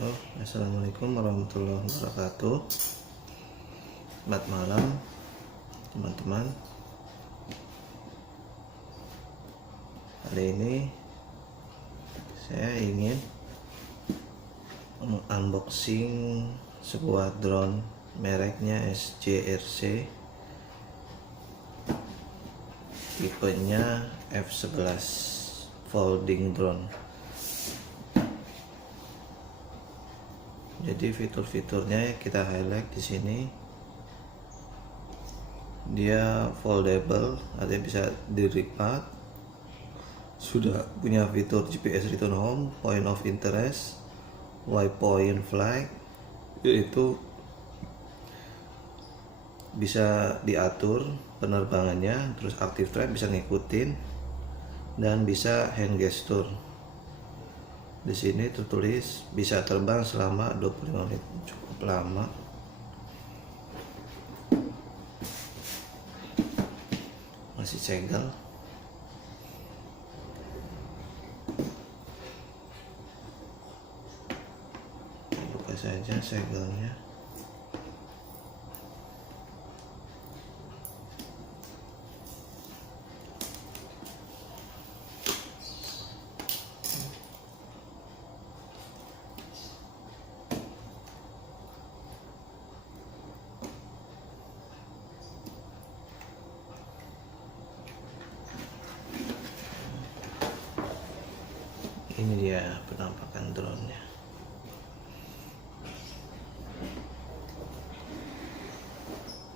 Halo, assalamualaikum warahmatullahi wabarakatuh. Selamat malam teman-teman. Kali ini saya ingin unboxing sebuah drone mereknya SJRC, tipenya F11 folding drone. Jadi fitur-fiturnya kita highlight di sini. Dia foldable, artinya bisa dilipat. Sudah punya fitur GPS return home, point of interest, waypoint flag, yaitu bisa diatur penerbangannya, terus active track bisa ngikutin, dan bisa hand gesture. Di sini tertulis bisa terbang selama 25 menit, cukup lama. Masih segel. Buka saja segelnya. Ini dia penampakan drone-nya.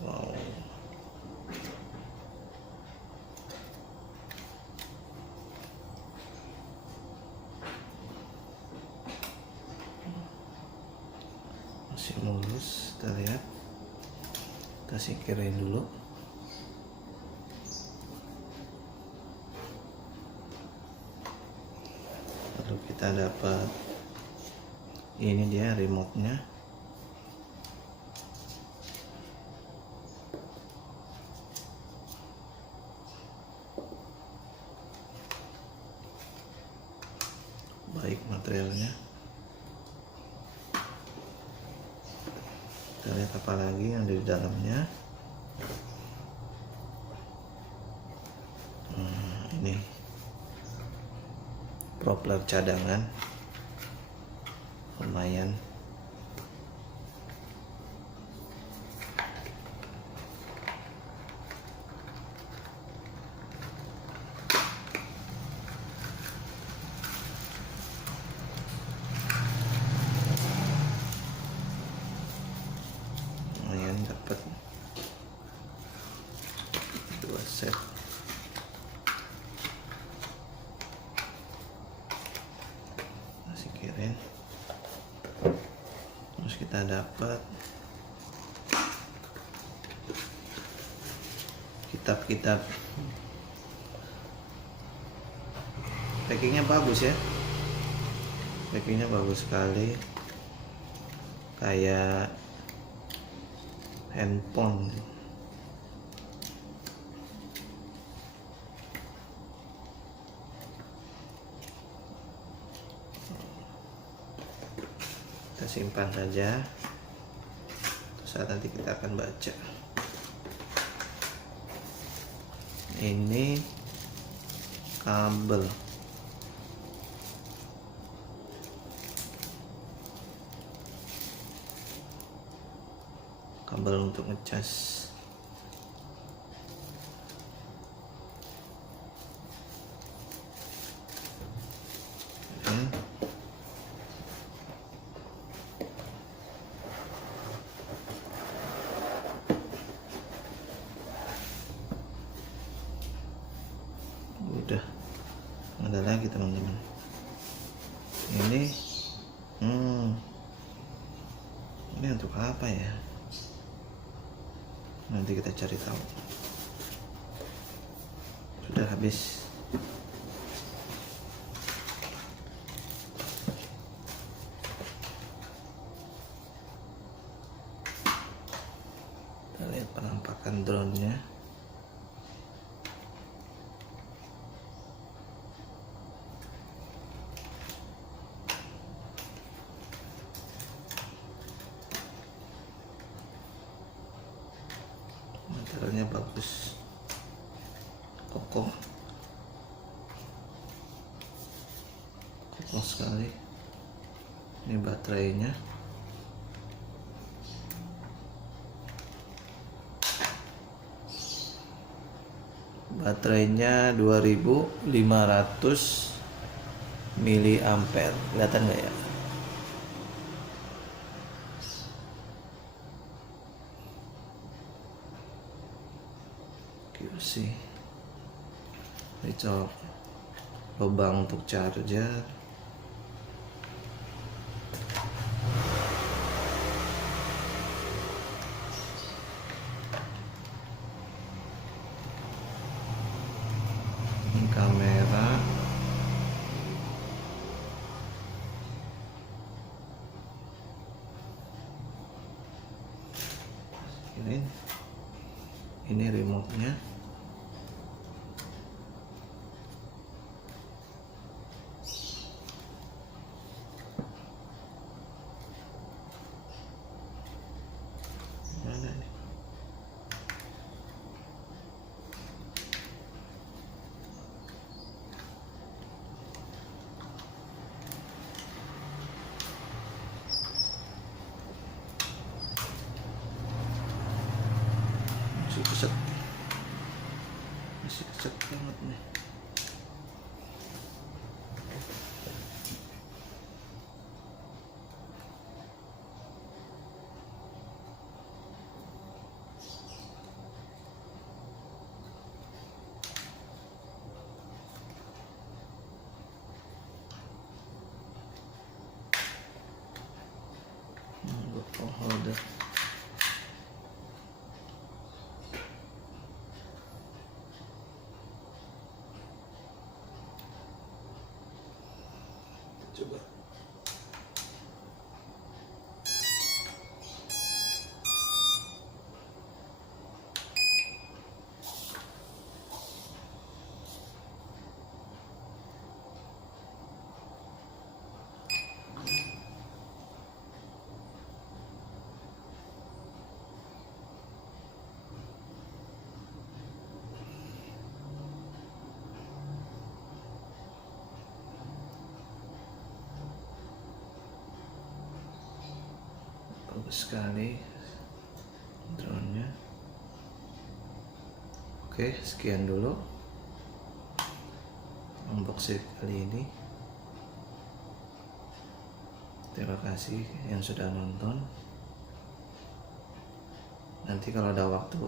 Wow. Masih mulus, kita lihat. Kita singkirin dulu. Lalu kita dapat ini dia remote-nya. Baik materialnya. Kita lihat apa lagi yang ada di dalamnya. Ini propeller cadangan, lumayan. Lumayan dapat 2 set. Singkirin. Terus kita dapat kitab-kitab. Packingnya bagus ya, packingnya bagus sekali, kayak handphone. Kita simpan saja, saat nanti kita akan baca. Ini kabel untuk ngecas. Udah, ada lagi teman-teman. Ini untuk apa ya? Nanti kita cari tahu. Sudah habis. Kita lihat penampakan drone-nya. bagus, kokoh sekali. Ini baterainya. Baterainya 2500 miliampere. Kelihatan nggak ya? QC. Ini colok lubang untuk charger. Ini kamera. Ini remote-nya. Mana nih? Masih keset banget nih. Botol holder. Coba. Bagus sekali drone-nya. Oke, sekian dulu unboxing kali ini. Terima kasih yang sudah nonton. Nanti kalau ada waktu